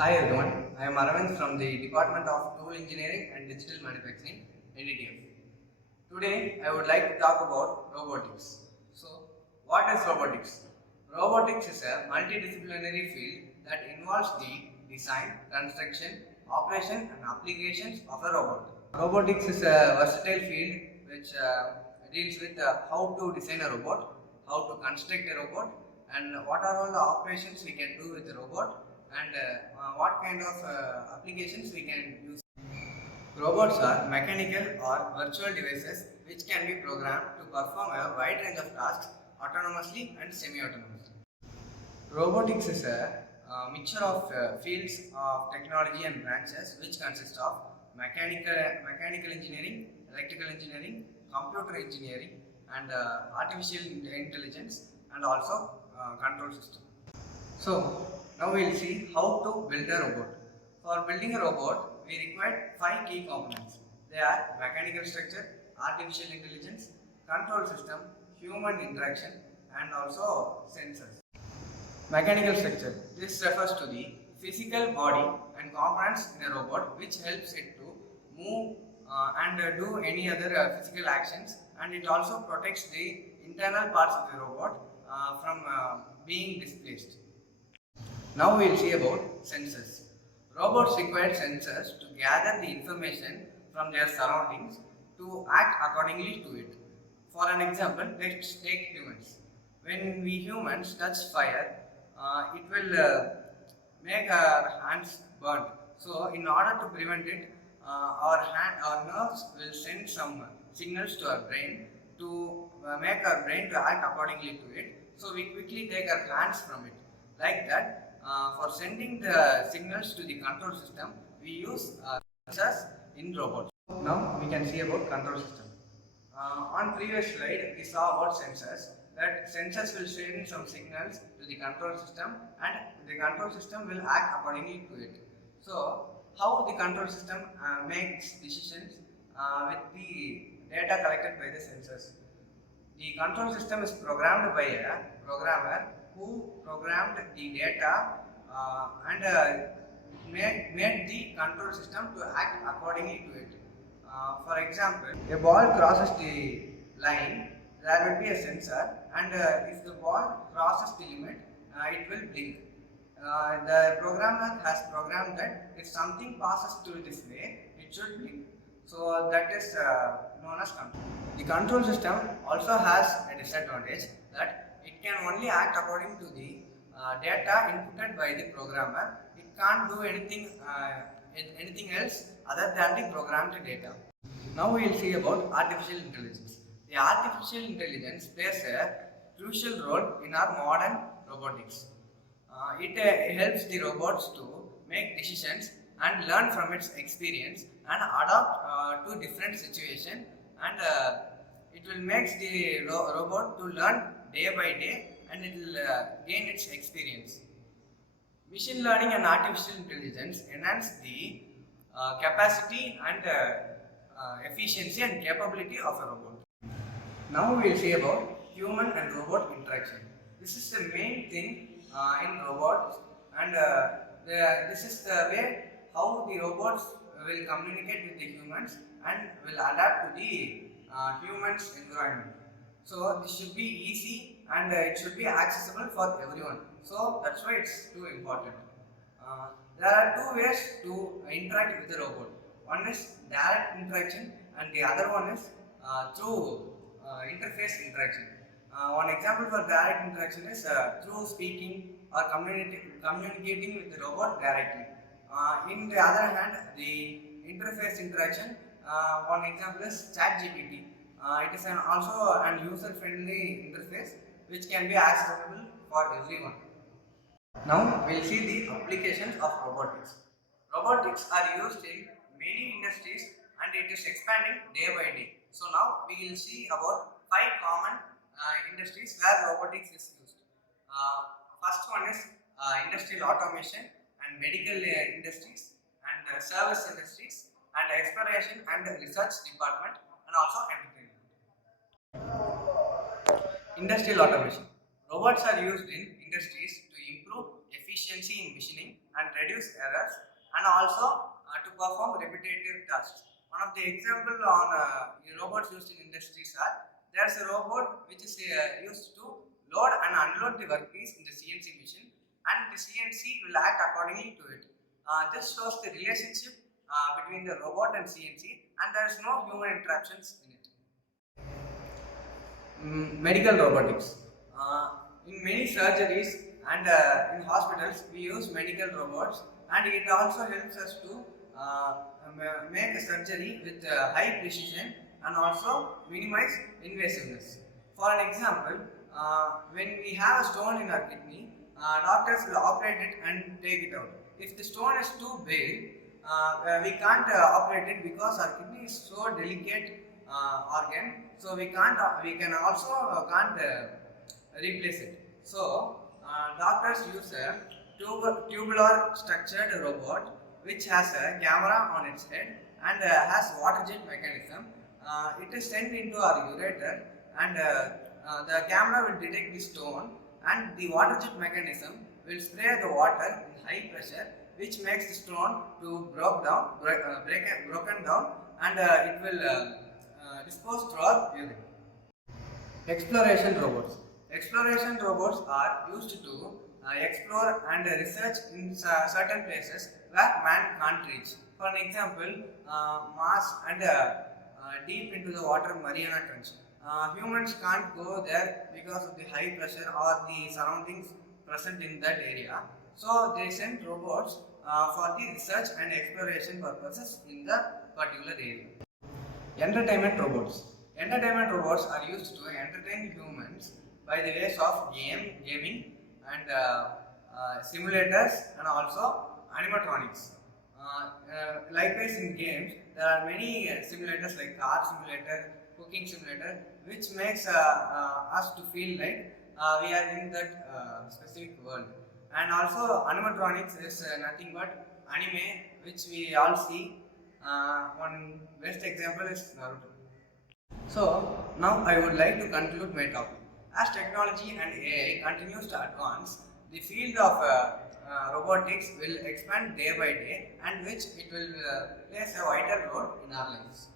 Hi everyone, I am Aravind from the Department of Tool Engineering and Digital Manufacturing, Nttf. Today I would like to talk about robotics. So, what is robotics? Robotics is a multidisciplinary field that involves the design, construction, operation and applications of a robot. Robotics is a versatile field which deals with how to design a robot, how to construct a robot, and what are all the operations we can do with the robot, and what kind of applications we can use. Robots are mechanical or virtual devices which can be programmed to perform a wide range of tasks autonomously and semi-autonomously. Robotics is a mixture of fields of technology and branches which consist of mechanical engineering, electrical engineering, computer engineering, and artificial intelligence, and also control system. So now we will see how to build a robot. For building a robot, we require 5 key components. They are mechanical structure, artificial intelligence, control system, human interaction, and also sensors. Mechanical structure. This refers to the physical body and components in a robot which helps it to move and do any other physical actions, and it also protects the internal parts of the robot from being displaced. Now we will see about sensors. Robots require sensors to gather the information from their surroundings to act accordingly to it. For an example, let's take humans. When we humans touch fire, it will make our hands burn. So, in order to prevent it, our nerves will send some signals to our brain to make our brain to act accordingly to it. So, we quickly take our hands from it. Like that, for sending the signals to the control system, we use sensors in robots. Now we can see about control system. On previous slide, we saw about sensors. That sensors will send some signals to the control system, and the control system will act accordingly to it. So, how the control system makes decisions with the data collected by the sensors. The control system is programmed by a programmer who programmed the data and made the control system to act accordingly to it. For example, a ball crosses the line, there will be a sensor, and if the ball crosses the limit, it will blink. The programmer has programmed that if something passes through this way, it should blink. So that is known as control. The control system also has a disadvantage that it can only act according to the data inputted by the programmer. It can't do anything else other than the programmed data. Now we will see about artificial intelligence. The artificial intelligence plays a crucial role in our modern robotics. It helps the robots to make decisions and learn from its experience and adapt to different situations, and it will make the robot to learn day by day, and it will gain its experience. Machine learning and artificial intelligence enhance the capacity and efficiency and capability of a robot. Now we will see about human and robot interaction. This is the main thing in robots, and this is the way how the robots will communicate with the humans and will adapt to the humans environment. So this should be easy, and it should be accessible for everyone. So that's why it's too important. There are two ways to interact with the robot. One is direct interaction, and the other one is through interface interaction. One example for direct interaction is through speaking or communicating with the robot directly. In the other hand, the interface interaction, one example is ChatGPT. It is also an user-friendly interface which can be accessible for everyone. Now we will see the applications of robotics. Robotics are used in many industries, and it is expanding day by day. So now we will see about 5 common industries where robotics is used. First one is industrial automation and medical industries, and service industries, and exploration and research department, and also entertainment. Industrial automation. Robots are used in industries to improve efficiency in machining and reduce errors, and also to perform repetitive tasks. One of the example on robots used in industries are, there's a robot which is used to load and unload the workpiece in the CNC machine, and the CNC will act accordingly to it. This shows the relationship between the robot and CNC, and there is no human interactions in it. Medical robotics. In many surgeries and in hospitals, we use medical robots, and it also helps us to make a surgery with high precision and also minimize invasiveness. For an example, when we have a stone in our kidney, doctors will operate it and take it out. If the stone is too big, we can't operate it because our kidney is so delicate organ, so we can also can't replace it. So doctors use a tubular structured robot which has a camera on its head and has water jet mechanism. It is sent into our ureter, and the camera will detect the stone, and the water jet mechanism will spray the water in high pressure, which makes the stone to broken down, and it will dispose through our urine. Exploration robots. Exploration robots are used to explore and research in certain places where man can't reach. For an example, Mars and deep into the water Mariana Trench. Humans can't go there because of the high pressure or the surroundings present in that area. So they send robots for the research and exploration purposes in the particular area. Entertainment robots. Entertainment robots are used to entertain humans by the ways of gaming, and simulators, and also animatronics. Likewise, in games, there are many simulators like car simulator, cooking simulator, which makes us to feel like we are in that specific world. And also, animatronics is nothing but anime, which we all see. One best example is Naruto. So now I would like to conclude my topic. As technology and AI continues to advance, the field of robotics will expand day by day, and which it will plays a vital role in our lives.